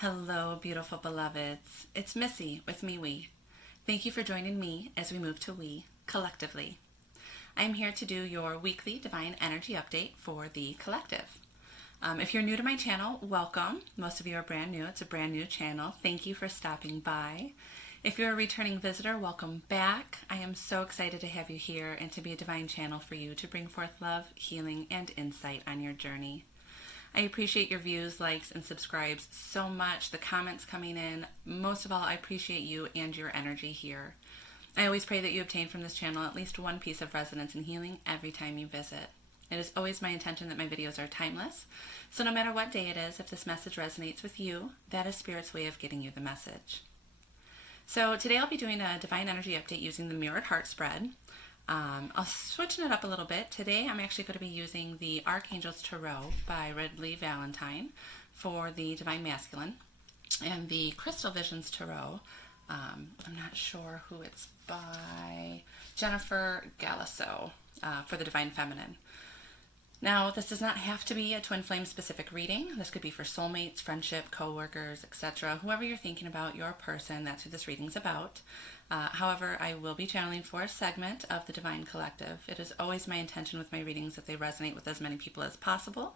Hello, beautiful beloveds. It's Missy with Me We. Thank you for joining me as we move to We collectively. I am here to do your weekly divine energy update for the collective. If you're new to my channel, welcome. Most of you are brand new. It's a brand new channel. Thank you for stopping by. If you're a returning visitor, welcome back. I am so excited to have you here and to be a divine channel for you to bring forth love, healing, and insight on your journey. I appreciate your views, likes, and subscribes so much, the comments coming in. Most of all, I appreciate you and your energy here. I always pray that you obtain from this channel at least one piece of resonance and healing every time you visit. It is always my intention that my videos are timeless, so no matter what day it is, if this message resonates with you, that is Spirit's way of getting you the message. So today I'll be doing a divine energy update using the Mirrored Heart Spread. I'll switching it up a little bit. Today I'm actually going to be using the Archangel's Tarot by Ridley Valentine for the Divine Masculine, and the Crystal Visions Tarot, I'm not sure who it's by, Jennifer Galasso, for the Divine Feminine. Now, this does not have to be a twin flame specific reading. This could be for soulmates, friendship, co-workers, etc. Whoever you're thinking about, your person, that's who this reading's about. However, I will be channeling for a segment of the Divine Collective. It is always my intention with my readings that they resonate with as many people as possible.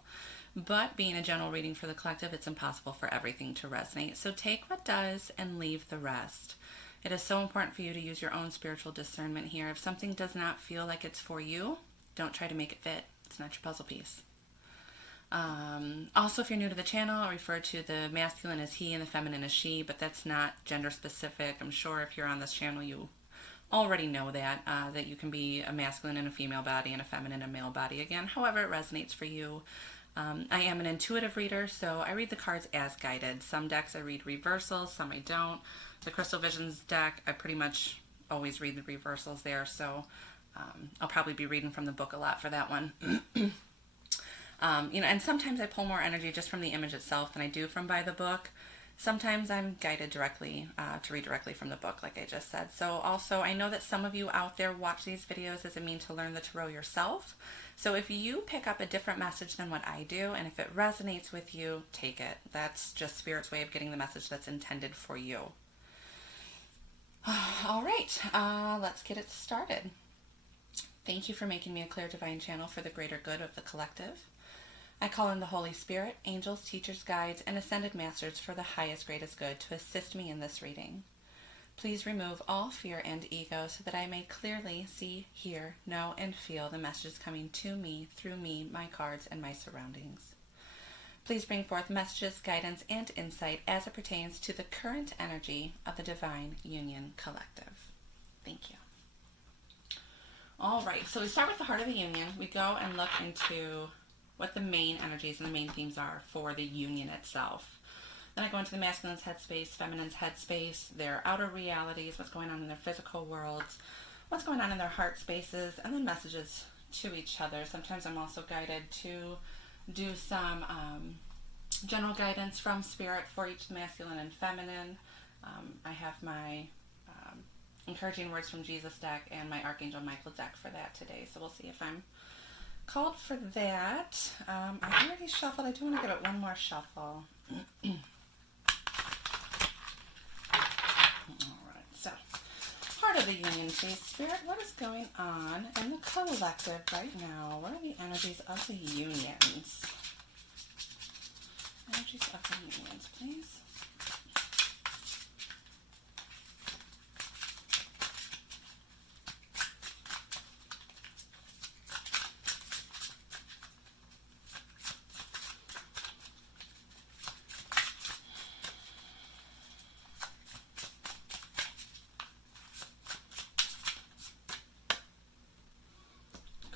But being a general reading for the collective, it's impossible for everything to resonate. So take what does and leave the rest. It is so important for you to use your own spiritual discernment here. If something does not feel like it's for you, don't try to make it fit. It's not your puzzle piece. Also, if you're new to the channel, I refer to the masculine as he and the feminine as she, but that's not gender specific. I'm sure if you're on this channel, you already know that, that you can be a masculine in a female body and a feminine in a male body again. However it resonates for you. I am an intuitive reader, so I read the cards as guided. Some decks I read reversals, some I don't. The Crystal Visions deck, I pretty much always read the reversals there, so I'll probably be reading from the book a lot for that one. And sometimes I pull more energy just from the image itself than I do from by the book. Sometimes I'm guided directly to read directly from the book, like I just said. So also, I know that some of you out there watch these videos as a mean to learn the tarot yourself. So if you pick up a different message than what I do, and if it resonates with you, take it. That's just Spirit's way of getting the message that's intended for you. All right, let's get it started. Thank you for making me a clear divine channel for the greater good of the collective. I call in the Holy Spirit, angels, teachers, guides, and ascended masters for the highest, greatest good to assist me in this reading. Please remove all fear and ego so that I may clearly see, hear, know, and feel the messages coming to me, through me, my cards, and my surroundings. Please bring forth messages, guidance, and insight as it pertains to the current energy of the Divine Union Collective. Thank you. All right, so we start with the Heart of the Union. We go and look into what the main energies and the main themes are for the union itself. Then I go into the masculine's headspace, feminine's headspace, their outer realities, what's going on in their physical worlds, what's going on in their heart spaces, and then messages to each other. Sometimes I'm also guided to do some general guidance from Spirit for each masculine and feminine. I have my Encouraging Words from Jesus deck and my Archangel Michael deck for that today. So we'll see if I'm called for that. I already shuffled. I do want to give it one more shuffle. Alright, so Heart of the Union, please, Spirit. What is going on in the collective right now? What are the energies of the unions? Energies of the unions, please.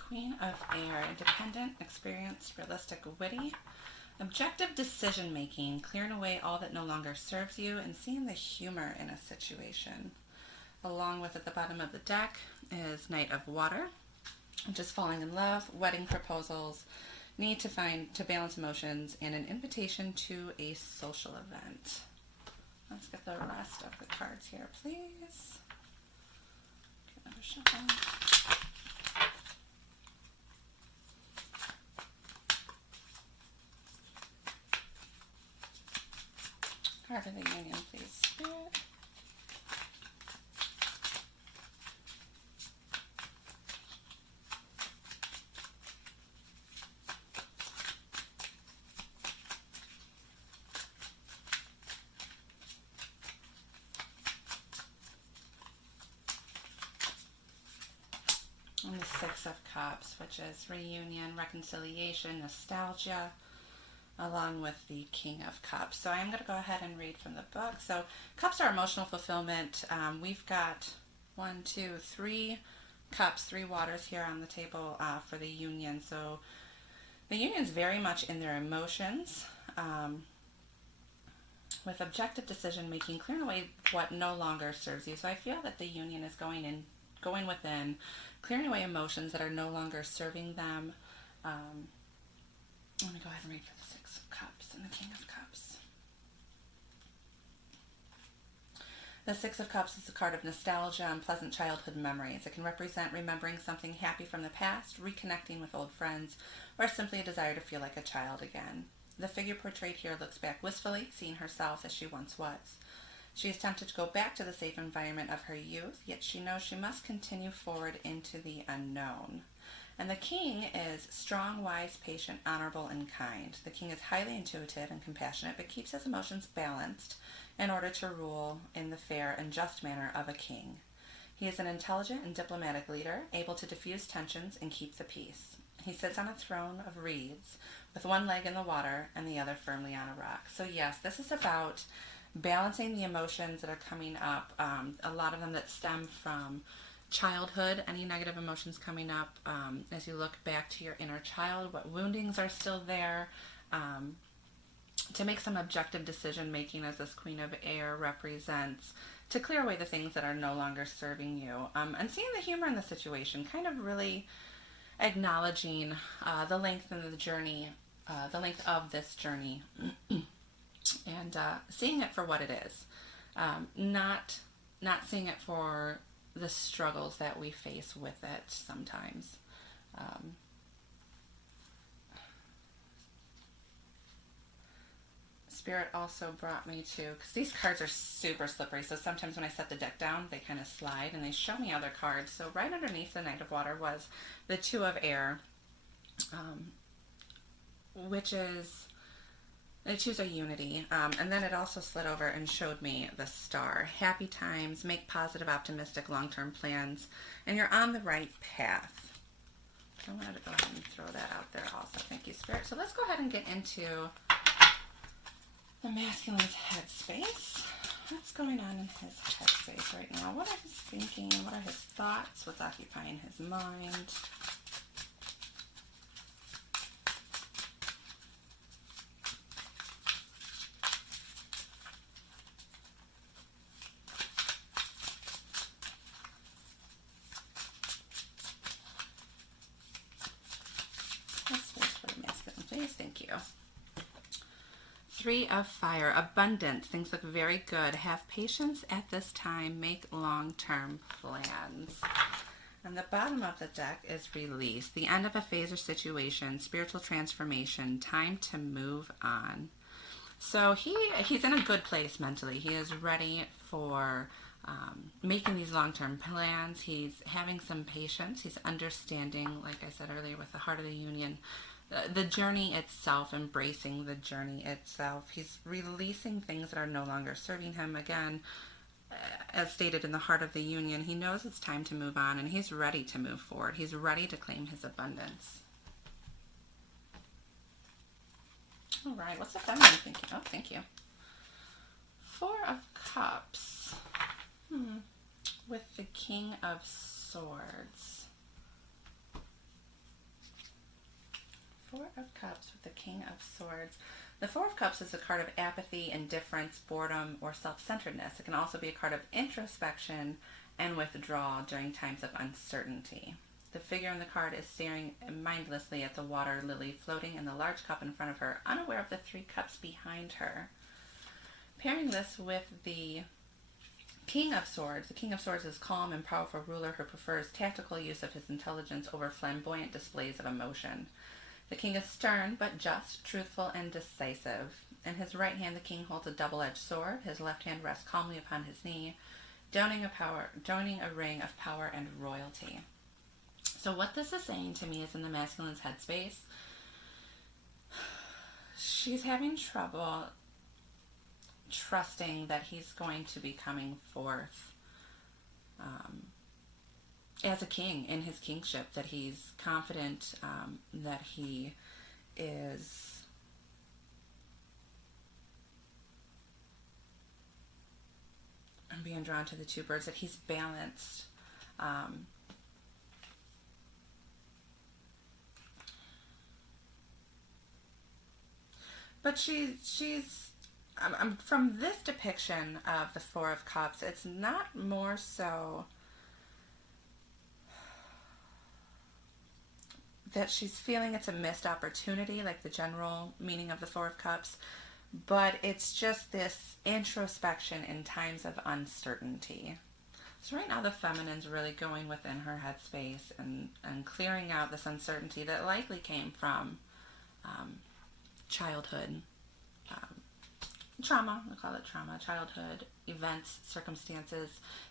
Queen of Air, independent, experienced, realistic, witty, objective decision making, clearing away all that no longer serves you, and seeing the humor in a situation. Along with at the bottom of the deck is Knight of Water, just falling in love, wedding proposals, need to balance emotions, and an invitation to a social event. Let's get the rest of the cards here, please. Get another shuffle. Heart of the Union, please, Spirit. And the Six of Cups, which is reunion, reconciliation, nostalgia, along with the King of Cups. So I'm going to go ahead and read from the book. So cups are emotional fulfillment. We've got 3 cups, 3 waters here on the table for the union. So the union's very much in their emotions, with objective decision making, clearing away what no longer serves you. So I feel that the union is going within, clearing away emotions that are no longer serving them. Let me go ahead and read for the Six of Cups and the King of Cups. The Six of Cups is a card of nostalgia and pleasant childhood memories. It can represent remembering something happy from the past, reconnecting with old friends, or simply a desire to feel like a child again. The figure portrayed here looks back wistfully, seeing herself as she once was. She is tempted to go back to the safe environment of her youth, yet she knows she must continue forward into the unknown. And the King is strong, wise, patient, honorable, and kind. The King is highly intuitive and compassionate, but keeps his emotions balanced in order to rule in the fair and just manner of a king. He is an intelligent and diplomatic leader, able to diffuse tensions and keep the peace. He sits on a throne of reeds, with one leg in the water and the other firmly on a rock. So yes, this is about balancing the emotions that are coming up, a lot of them that stem from childhood, any negative emotions coming up as you look back to your inner child, what woundings are still there, to make some objective decision making, as this Queen of Air represents, to clear away the things that are no longer serving you, and seeing the humor in the situation, kind of really acknowledging the length of the journey, the length of this journey, and seeing it for what it is, not seeing it for the struggles that we face with it sometimes. Spirit also brought me to, because these cards are super slippery, so sometimes when I set the deck down, they kind of slide, and they show me other cards. So right underneath the Knight of Water was the Two of Air, which is, they choose a unity, and then it also slid over and showed me the Star. Happy times, make positive, optimistic, long-term plans, and you're on the right path. So I wanted to go ahead and throw that out there also. Thank you, Spirit. So let's go ahead and get into the masculine's headspace. What's going on in his headspace right now? What are his thinking? What are his thoughts? What's occupying his mind? Thank you. Three of Fire, abundance. Things look very good. Have patience at this time. Make long-term plans. And the bottom of the deck is release. The end of a phase or situation. Spiritual transformation. Time to move on. So he's in a good place mentally. He is ready for making these long-term plans. He's having some patience. He's understanding, like I said earlier, with the Heart of the Union, the journey itself, embracing the journey itself. He's releasing things that are no longer serving him. Again, as stated in the Heart of the Union, he knows it's time to move on, and he's ready to move forward. He's ready to claim his abundance. All right, what's the feminine thinking? Oh, thank you. Four of Cups with the King of Swords. Four of Cups with the King of Swords. The Four of Cups is a card of apathy, indifference, boredom, or self-centeredness. It can also be a card of introspection and withdrawal during times of uncertainty. The figure in the card is staring mindlessly at the water lily floating in the large cup in front of her, unaware of the 3 cups behind her. Pairing this with the King of Swords. The King of Swords is calm and powerful ruler who prefers tactical use of his intelligence over flamboyant displays of emotion. The king is stern but just, truthful and decisive. In his right hand the king holds a double-edged sword. His left hand rests calmly upon his knee, donning a ring of power and royalty. So what this is saying to me is, in the masculine's headspace, she's having trouble trusting that he's going to be coming forth as a king in his kingship, that he's confident that he is I'm being drawn to the two birds, that he's balanced. But she's from this depiction of the Four of Cups, it's not more so that she's feeling it's a missed opportunity, like the general meaning of the Four of Cups, but it's just this introspection in times of uncertainty. So right now the feminine's really going within her headspace and clearing out this uncertainty that likely came from childhood trauma. We call it trauma. Childhood events, circumstances,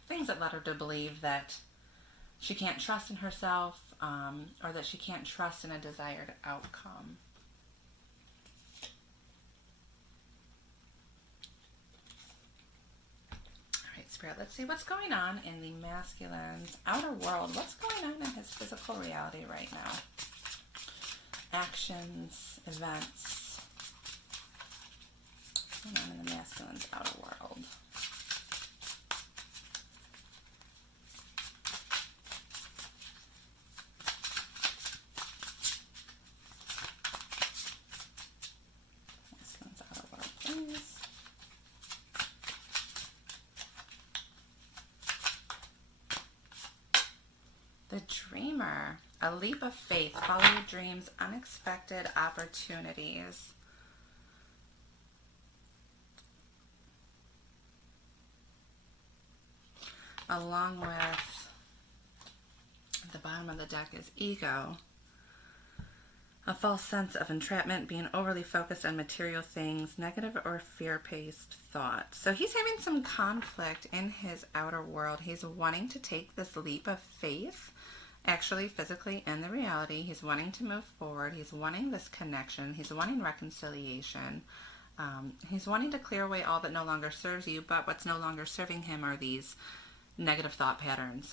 things that led her to believe that she can't trust in herself, or that she can't trust in a desired outcome. All right, Spirit, let's see what's going on in the masculine's outer world. What's going on in his physical reality right now? Actions, events. What's going on in the masculine's outer world? Masculine's outer world, please. The dreamer. A leap of faith. Follow your dreams. Unexpected opportunities. Along with the bottom of the deck is ego. A false sense of entrapment, being overly focused on material things, negative or fear-based thoughts. So he's having some conflict in his outer world. He's wanting to take this leap of faith, actually physically in the reality. He's wanting to move forward. He's wanting this connection. He's wanting reconciliation. He's wanting to clear away all that no longer serves you, but what's no longer serving him are these negative thought patterns,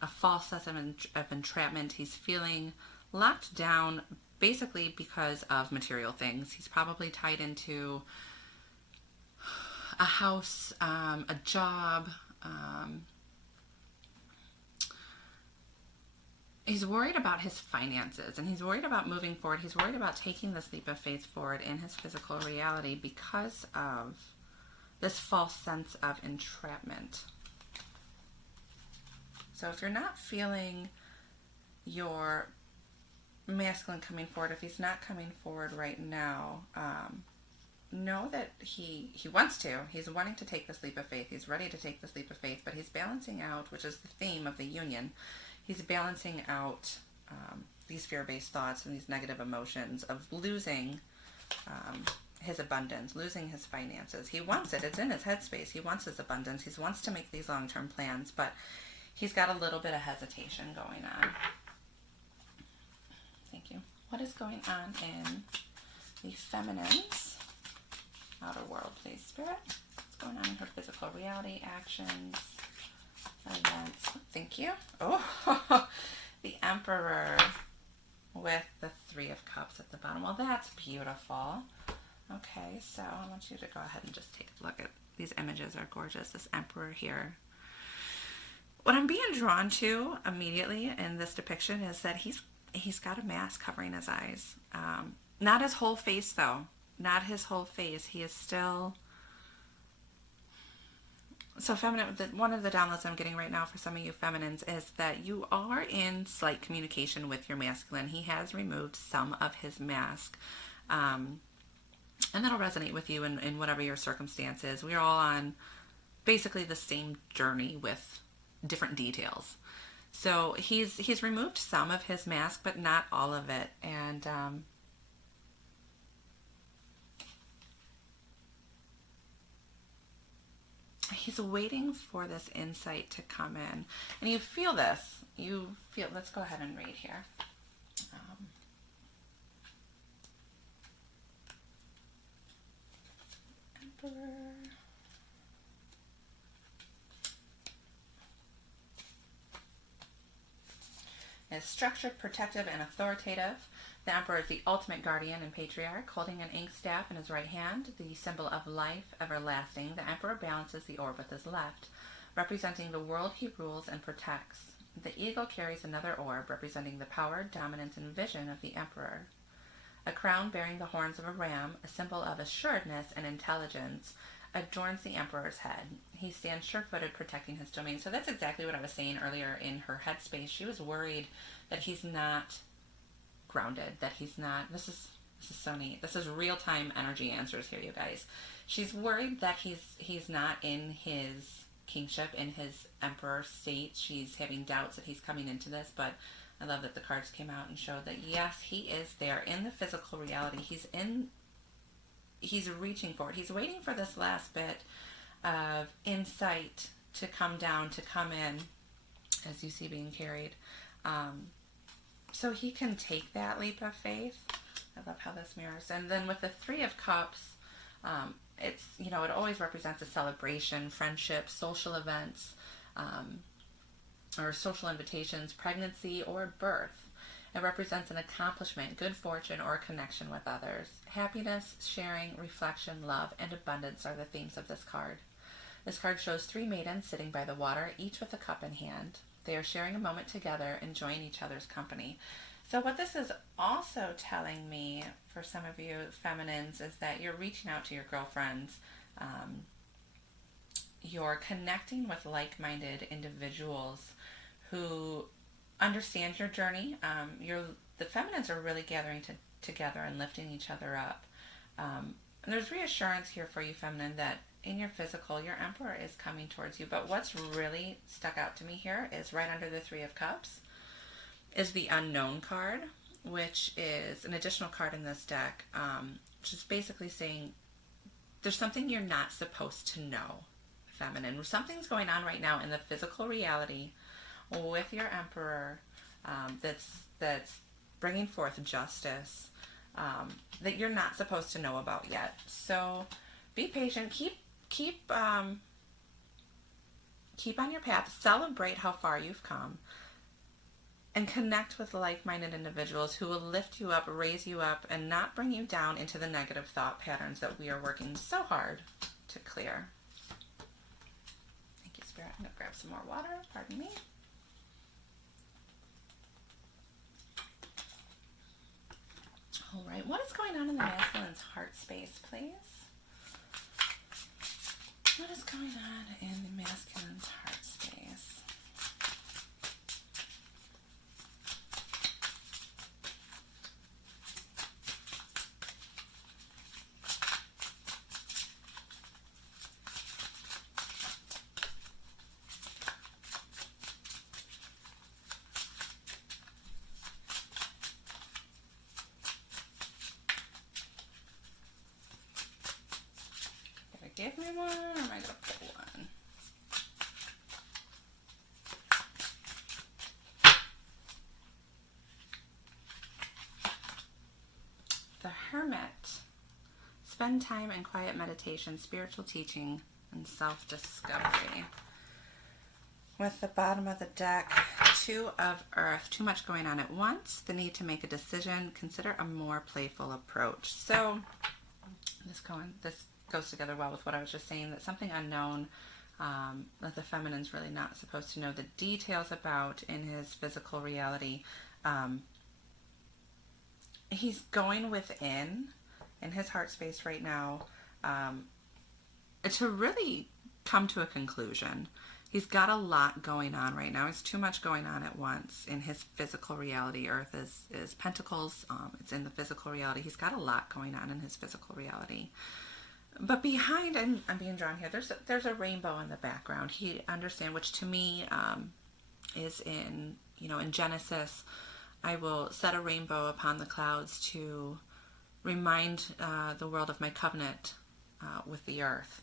a false sense of entrapment. He's feeling locked down basically because of material things. He's probably tied into a house, a job. He's worried about his finances, and he's worried about moving forward. He's worried about taking this leap of faith forward in his physical reality because of this false sense of entrapment. So if you're not feeling your masculine coming forward, if he's not coming forward right now, know that he wants to. He's wanting to take this leap of faith. He's ready to take this leap of faith, but he's balancing out, which is the theme of the union, he's balancing out these fear-based thoughts and these negative emotions of losing his abundance, losing his finances. He wants it. It's in his headspace. He wants his abundance. He wants to make these long-term plans, but he's got a little bit of hesitation going on. Thank you. What is going on in the feminine's outer world, please, Spirit? What's going on in her physical reality, actions, events? Thank you. Oh, the Emperor with the Three of Cups at the bottom. Well, that's beautiful. Okay, so I want you to go ahead and just take a look at these images. Are gorgeous. This Emperor here. What I'm being drawn to immediately in this depiction is that he's got a mask covering his eyes. Not his whole face, though. Not his whole face. He is still... So feminine, one of the downloads I'm getting right now for some of you feminines is that you are in slight communication with your masculine. He has removed some of his mask. And that'll resonate with you in whatever your circumstance is. We're all on basically the same journey with different details. So he's removed some of his mask, but not all of it. And he's waiting for this insight to come in. And you feel this. Let's go ahead and read here. Emperor. Is structured, protective, and authoritative. The Emperor is the ultimate guardian and patriarch, holding an ink staff in his right hand, the symbol of life everlasting. The Emperor balances the orb with his left, representing the world he rules and protects. The eagle carries another orb, representing the power, dominance, and vision of the Emperor. A crown bearing the horns of a ram, a symbol of assuredness and intelligence, adorns the Emperor's head. He stands sure-footed, protecting his domain. So that's exactly what I was saying earlier in her headspace. She was worried that he's not grounded, that he's not, this is so neat. This is real-time energy answers here, you guys. She's worried that he's not in his kingship, in his emperor state. She's having doubts that he's coming into this, but I love that the cards came out and showed that yes, he is there in the physical reality. He's reaching for it. He's waiting for this last bit of insight to come down, to come in, as you see being carried. So he can take that leap of faith. I love how this mirrors. And then with the Three of Cups, it's, it always represents a celebration, friendship, social events, or social invitations, pregnancy, or birth. It represents an accomplishment, good fortune, or a connection with others. Happiness, sharing, reflection, love, and abundance are the themes of this card. This card shows three maidens sitting by the water, each with a cup in hand. They are sharing a moment together, enjoying each other's company. So what this is also telling me, for some of you feminines, is that you're reaching out to your girlfriends. You're connecting with like-minded individuals who understand your journey. The feminines are really gathering together and lifting each other up. And there's reassurance here for you, feminine, that in your physical, your Emperor is coming towards you. But what's really stuck out to me here is right under the Three of Cups is the Unknown card, which is an additional card in this deck, which is basically saying there's something you're not supposed to know, feminine. Something's going on right now in the physical reality with your Emperor that's bringing forth justice that you're not supposed to know about yet. So be patient. Keep on your path. Celebrate how far you've come, and connect with like-minded individuals who will lift you up, raise you up, and not bring you down into the negative thought patterns that we are working so hard to clear. Thank you, Spirit. I'm going to grab some more water. Pardon me. All right. What is going on in the masculine's heart space, please? What is going on in the masculine's heart space? Give me one, or am I going to pull one? The Hermit. Spend time in quiet meditation, spiritual teaching, and self-discovery. With the bottom of the deck, Two of Earth. Too much going on at once. The need to make a decision. Consider a more playful approach. So, this goes together well with what I was just saying, that something unknown that the feminine's really not supposed to know the details about in his physical reality. He's going within, in his heart space right now, to really come to a conclusion. He's got a lot going on right now. It's too much going on at once in his physical reality. Earth is Pentacles. It's in the physical reality. He's got a lot going on in his physical reality. But behind, and I'm being drawn here, there's a rainbow in the background. He understands, which to me is in Genesis, I will set a rainbow upon the clouds to remind the world of my covenant with the earth.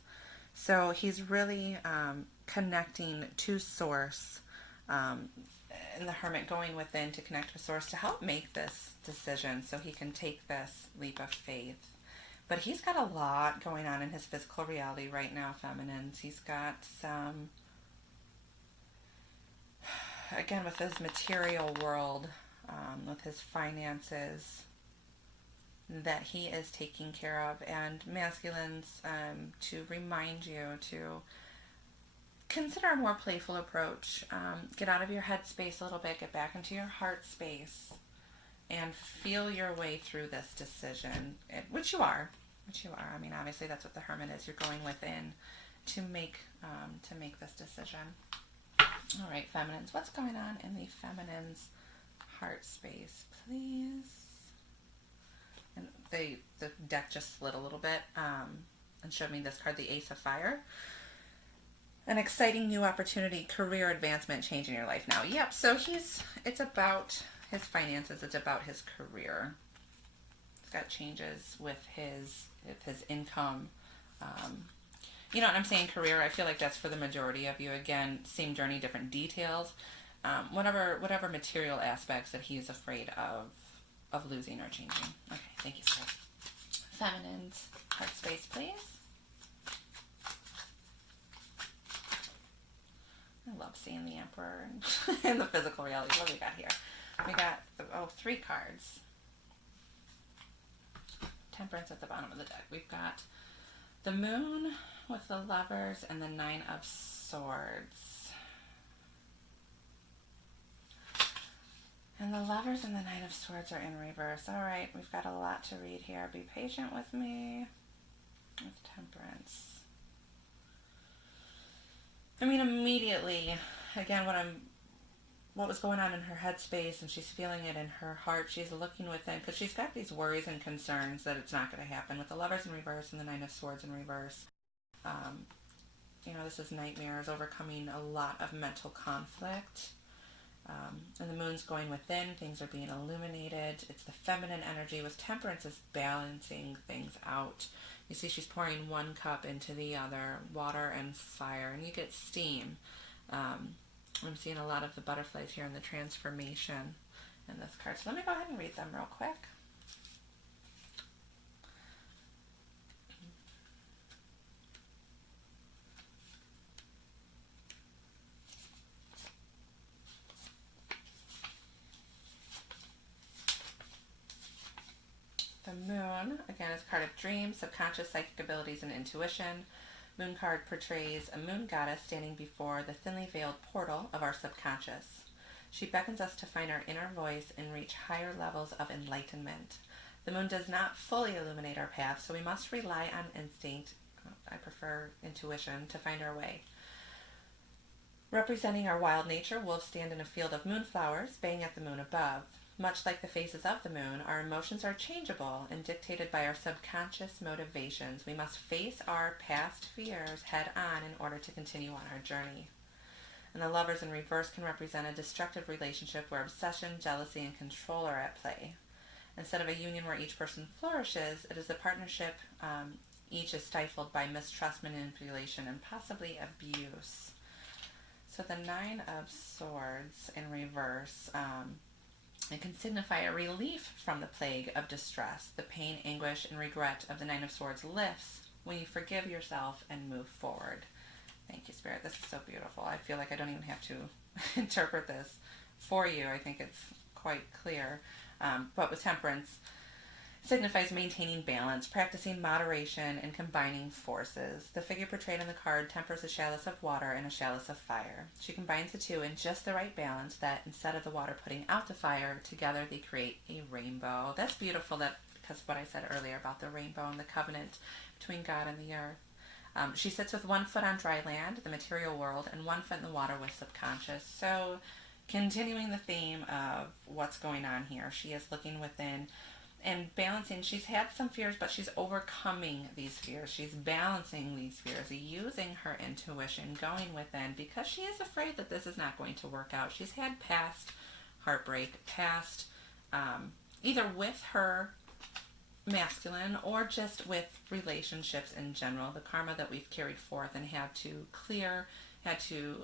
So he's really connecting to source, and the hermit going within to connect with source to help make this decision so he can take this leap of faith. But he's got a lot going on in his physical reality right now, feminines. He's got some, again, with his material world, with his finances, that he is taking care of. And masculines, to remind you to consider a more playful approach. Get out of your head space a little bit, get back into your heart space, and feel your way through this decision, which you are. I mean, obviously that's what the hermit is. You're going within to make this decision. All right, feminines, what's going on in the feminine's heart space, please? And the deck just slid a little bit and showed me this card, the Ace of Fire. An exciting new opportunity, career advancement, change in your life now. Yep, so it's about his finances, it's about his career. He's got changes with his income. You know what I'm saying, career, I feel like that's for the majority of you. Again, same journey, different details. Whatever material aspects that he's afraid of losing or changing. Okay, thank you, sir. Feminine's heart space, please. I love seeing the Emperor in the physical reality. What do we got here? We got, 3 cards. Temperance at the bottom of the deck. We've got the Moon with the Lovers and the 9 of Swords. And the Lovers and the 9 of Swords are in reverse. All right, we've got a lot to read here. Be patient with me. With Temperance. I mean, immediately, again, what was going on in her headspace, and she's feeling it in her heart. She's looking within, because she's got these worries and concerns that it's not going to happen. With the Lovers in reverse and the 9 of Swords in reverse, this is nightmares, overcoming a lot of mental conflict. And the Moon's going within, things are being illuminated. It's the feminine energy. With Temperance is balancing things out. You see she's pouring one cup into the other, water and fire, and you get steam. I'm seeing a lot of the butterflies here in the transformation in this card. So let me go ahead and read them real quick. The Moon, again, is a card of dreams, subconscious psychic abilities, and intuition. Moon card portrays a moon goddess standing before the thinly veiled portal of our subconscious. She beckons us to find our inner voice and reach higher levels of enlightenment. The moon does not fully illuminate our path, so we must rely on instinct, I prefer intuition, to find our way. Representing our wild nature, wolves stand in a field of moonflowers, baying at the moon above. Much like the phases of the moon, our emotions are changeable and dictated by our subconscious motivations. We must face our past fears head on in order to continue on our journey. And the Lovers in reverse can represent a destructive relationship where obsession, jealousy, and control are at play. Instead of a union where each person flourishes, it is a partnership each is stifled by mistrust, manipulation, and possibly abuse. So the 9 of Swords in reverse, it can signify a relief from the plague of distress. The pain, anguish, and regret of the 9 of Swords lifts when you forgive yourself and move forward. Thank you, Spirit. This is so beautiful. I feel like I don't even have to interpret this for you. I think it's quite clear. But with Temperance, signifies maintaining balance, practicing moderation, and combining forces. The figure portrayed in the card tempers a chalice of water and a chalice of fire. She combines the two in just the right balance that instead of the water putting out the fire, together they create a rainbow. That's beautiful, because what I said earlier about the rainbow and the covenant between God and the earth. She sits with one foot on dry land, the material world, and one foot in the water with subconscious. So continuing the theme of what's going on here, she is looking within and balancing. She's had some fears, but she's overcoming these fears. She's balancing these fears, using her intuition, going within, because she is afraid that this is not going to work out. She's had past heartbreak, past either with her masculine, or just with relationships in general, the karma that we've carried forth and had to clear, had to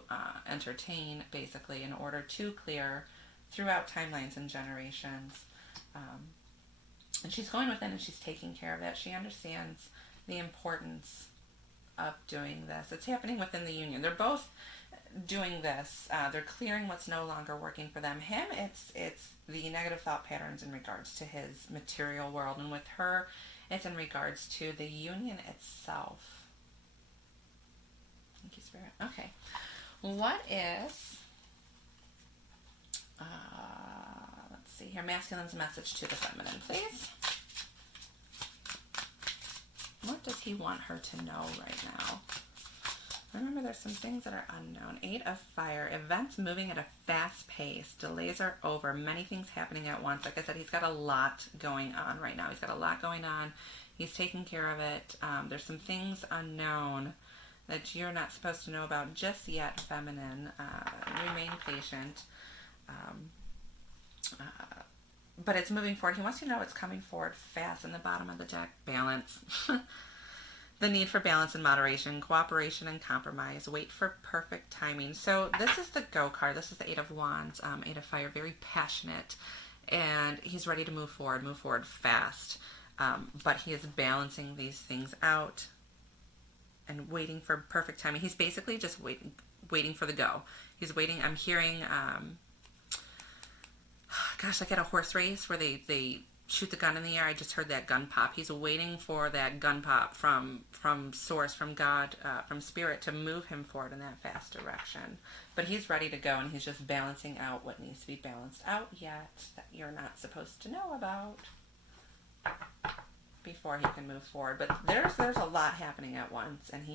entertain, basically, in order to clear throughout timelines and generations. And she's going within and she's taking care of it. She understands the importance of doing this. It's happening within the union. They're both doing this. They're clearing what's no longer working for them. Him, it's the negative thought patterns in regards to his material world, and with her, it's in regards to the union itself. Thank you, Spirit. Okay. What is, let's see here, masculine's message to the feminine, please? What does he want her to know right now? Remember, there's some things that are unknown. 8 of Fire. Events moving at a fast pace. Delays are over. Many things happening at once. Like I said, he's got a lot going on right now. He's got a lot going on. He's taking care of it. There's some things unknown that you're not supposed to know about just yet, feminine. Remain patient. But it's moving forward. He wants you to know it's coming forward fast. In the bottom of the deck, balance. The need for balance and moderation, cooperation and compromise, wait for perfect timing. So this is the go card. This is the 8 of Wands, 8 of Fire, very passionate. And he's ready to move forward fast. But he is balancing these things out and waiting for perfect timing. He's basically just waiting for the go. He's waiting. I'm hearing, gosh, like at a horse race where they shoot the gun in the air. I just heard that gun pop. He's waiting for that gun pop from source, from God, from spirit, to move him forward in that fast direction. But he's ready to go, and he's just balancing out what needs to be balanced out yet that you're not supposed to know about before he can move forward. But there's a lot happening at once, and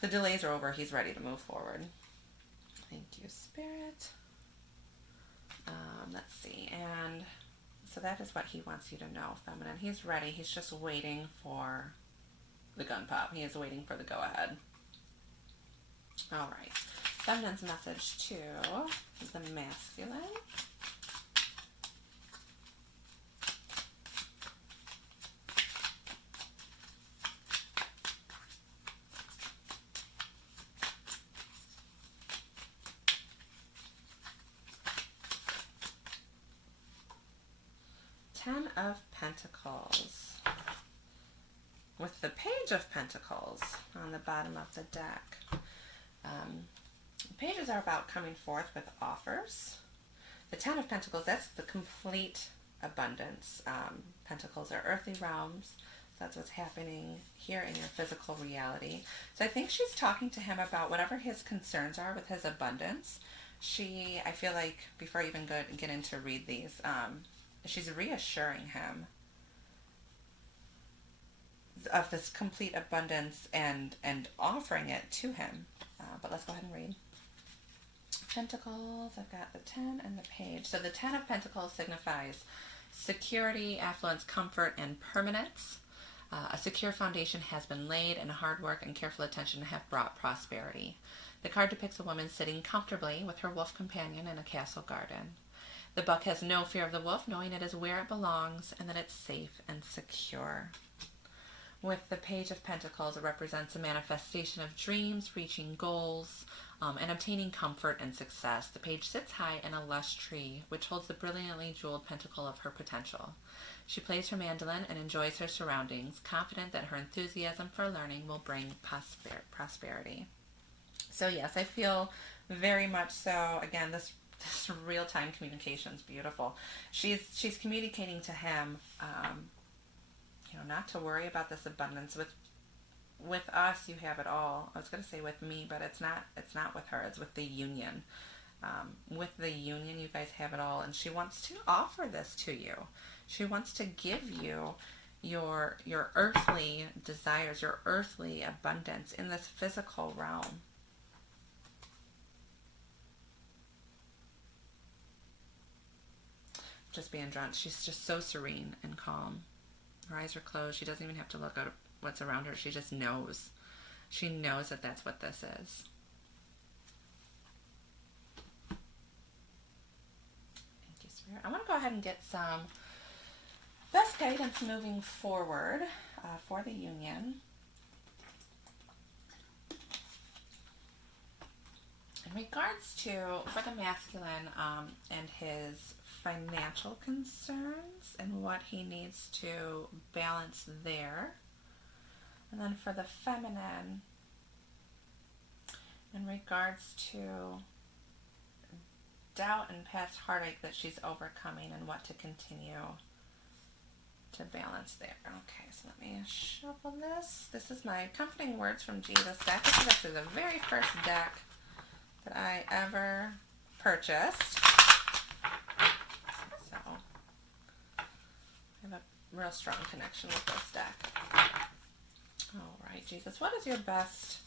the delays are over. He's ready to move forward. Thank you, Spirit. Let's see, and so that is what he wants you to know, feminine. He's ready. He's just waiting for the gun pop. He is waiting for the go ahead. All right. Feminine's message to the masculine. Ten of Pentacles with the Page of Pentacles on the bottom of the deck. Pages are about coming forth with offers. The Ten of Pentacles, that's the complete abundance. Pentacles are earthly realms. So that's what's happening here in your physical reality. So I think she's talking to him about whatever his concerns are with his abundance. I feel like, before I even get into read these, she's reassuring him of this complete abundance and offering it to him. But let's go ahead and read. Pentacles, I've got the 10 and the Page. So the 10 of Pentacles signifies security, affluence, comfort, and permanence. A secure foundation has been laid, and hard work and careful attention have brought prosperity. The card depicts a woman sitting comfortably with her wolf companion in a castle garden. The buck has no fear of the wolf, knowing it is where it belongs and that it's safe and secure. With the Page of Pentacles, it represents a manifestation of dreams, reaching goals, and obtaining comfort and success. The page sits high in a lush tree, which holds the brilliantly jeweled pentacle of her potential. She plays her mandolin and enjoys her surroundings, confident that her enthusiasm for learning will bring prosperity. So yes, I feel very much so. Again, this real-time communication is beautiful. She's communicating to him, not to worry about this abundance. With us, you have it all. I was going to say with me, but it's not with her. It's with the union. With the union, you guys have it all, and she wants to offer this to you. She wants to give you your earthly desires, your earthly abundance in this physical realm. Just being drawn. She's just so serene and calm. Her eyes are closed. She doesn't even have to look at what's around her. She just knows. She knows that that's what this is. Thank you, Spirit. I want to go ahead and get some Best guidance moving forward for the union. In regards to, for the masculine and his financial concerns and what he needs to balance there. And then for the feminine, in regards to doubt and past heartache that she's overcoming and what to continue to balance there. Okay, so let me shuffle this. This is my Comforting Words from Jesus deck. This is actually the very first deck that I ever purchased. So I have a real strong connection with this deck. All right, Jesus, what is your best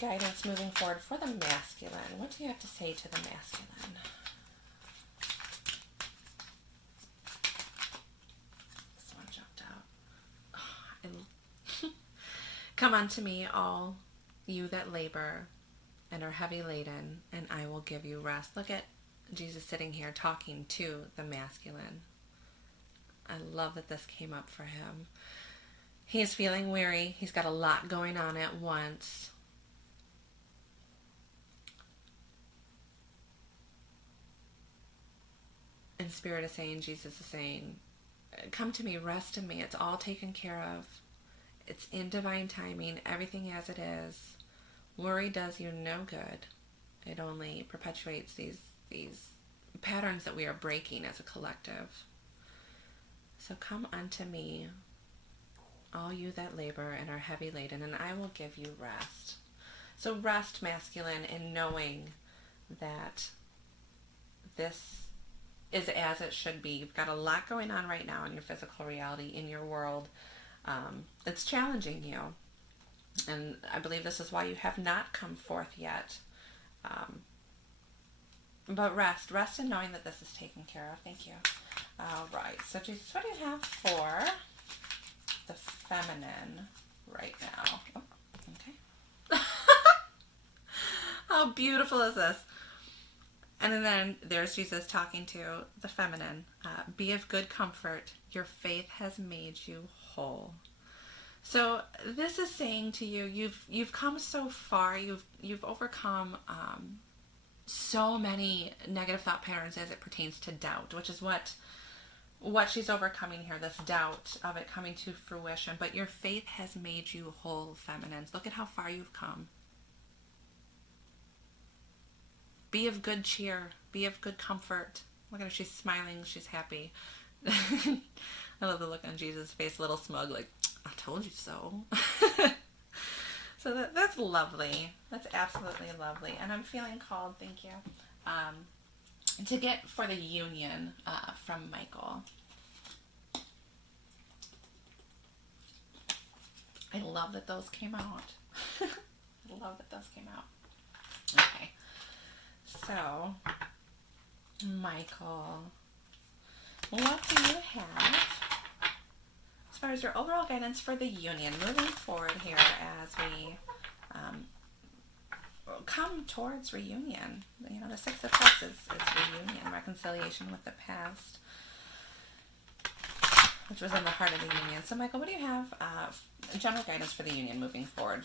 guidance moving forward for the masculine? What do you have to say to the masculine? This one jumped out. Oh, come unto me, all you that labor and are heavy laden, and I will give you rest. Look at Jesus sitting here talking to the masculine. I love that this came up for him. He is feeling weary. He's got a lot going on at once. And Spirit is saying, Jesus is saying, come to me, rest in me. It's all taken care of. It's in divine timing, everything as it is. Worry does you no good. It only perpetuates these patterns that we are breaking as a collective. So come unto me, all you that labor and are heavy laden, and I will give you rest. So rest, masculine, in knowing that this is as it should be. You've got a lot going on right now in your physical reality, in your world. It's challenging you. And I believe this is why you have not come forth yet. But rest in knowing that this is taken care of. Thank you. All right. So Jesus, what do you have for the feminine right now? Oh, okay. How beautiful is this? And then there's Jesus talking to the feminine. Be of good comfort. Your faith has made you whole. So this is saying to you, you've come so far. You've overcome so many negative thought patterns as it pertains to doubt, which is what she's overcoming here. This doubt of it coming to fruition. But your faith has made you whole, feminines. Look at how far you've come. Be of good cheer. Be of good comfort. Look at her. She's smiling. She's happy. I love the look on Jesus' face. A little smug, like, I told you so. So that's lovely. That's absolutely lovely. And I'm feeling called, thank you, to get for the union from Michael. I love that those came out. I love that those came out. Okay. So, Michael, what do you have as far as your overall guidance for the union moving forward here as we come towards reunion? You know, the Six of Cups is reunion, reconciliation with the past, which was in the heart of the union. So, Michael, what do you have general guidance for the union moving forward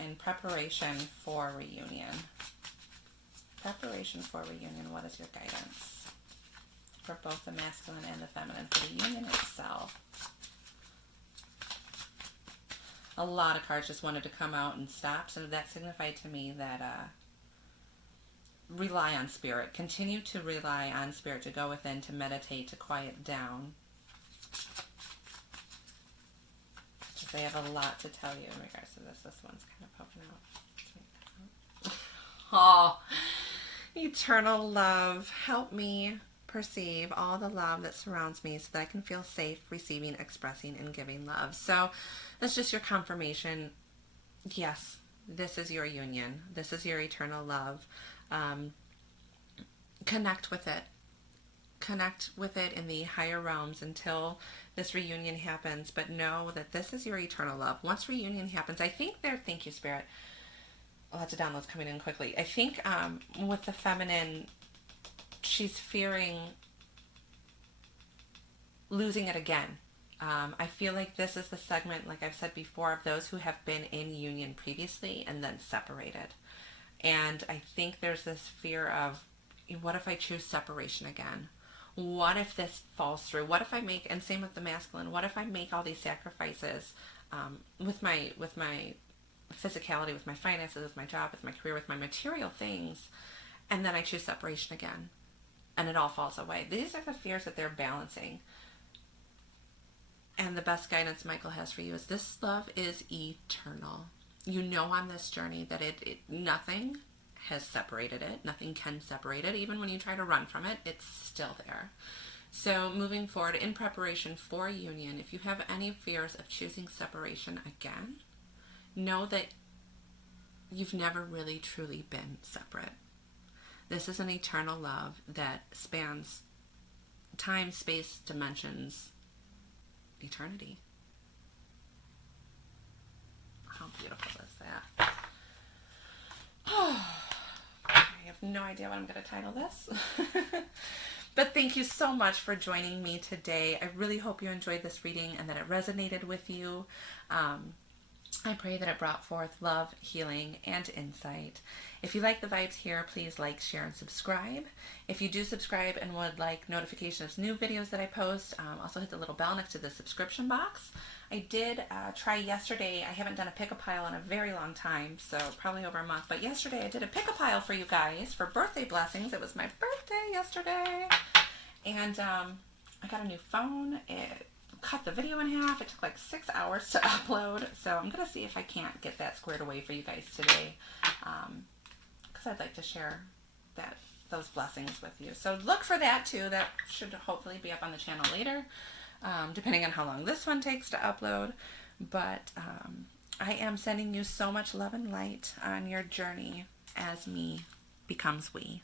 in preparation for reunion? Preparation for reunion, what is your guidance for both the masculine and the feminine, for the union itself? A lot of cards just wanted to come out and stop, so that signified to me that rely on Spirit. Continue to rely on Spirit, to go within, to meditate, to quiet down. Because they have a lot to tell you in regards to this. This one's kind of poking out. Oh, eternal love, help me perceive all the love that surrounds me so that I can feel safe receiving, expressing, and giving love. So that's just your confirmation. Yes, this is your union. This is your eternal love. Connect with it. Connect with it in the higher realms until this reunion happens. But know that this is your eternal love. Once reunion happens, I think thank you, Spirit. Lots of downloads coming in quickly. I think with the feminine, she's fearing losing it again. I feel like this is the segment, like I've said before, of those who have been in union previously and then separated. And I think there's this fear of, what if I choose separation again? What if this falls through? What if I make, and same with the masculine, what if I make all these sacrifices with my physicality, with my finances, with my job, with my career, with my material things, and then I choose separation again, and it all falls away? These are the fears that they're balancing. And the best guidance Michael has for you is this love is eternal. You know on this journey that nothing has separated it. Nothing can separate it. Even when you try to run from it, it's still there. So moving forward, in preparation for union, if you have any fears of choosing separation again, know that you've never really truly been separate. This is an eternal love that spans time, space, dimensions, eternity. How beautiful is that? I have no idea what I'm going to title this. But thank you so much for joining me today. I really hope you enjoyed this reading and that it resonated with you. I pray that it brought forth love, healing, and insight. If you like the vibes here, please like, share, and subscribe. If you do subscribe and would like notifications of new videos that I post, also hit the little bell next to the subscription box. I did try yesterday. I haven't done a pick-a-pile in a very long time, so probably over a month. But yesterday I did a pick-a-pile for you guys for birthday blessings. It was my birthday yesterday. And I got a new phone. It cut the video in half. It took like 6 hours to upload. So I'm going to see if I can't get that squared away for you guys today. Because I'd like to share those blessings with you. So look for that too. That should hopefully be up on the channel later, depending on how long this one takes to upload. But I am sending you so much love and light on your journey as me becomes we.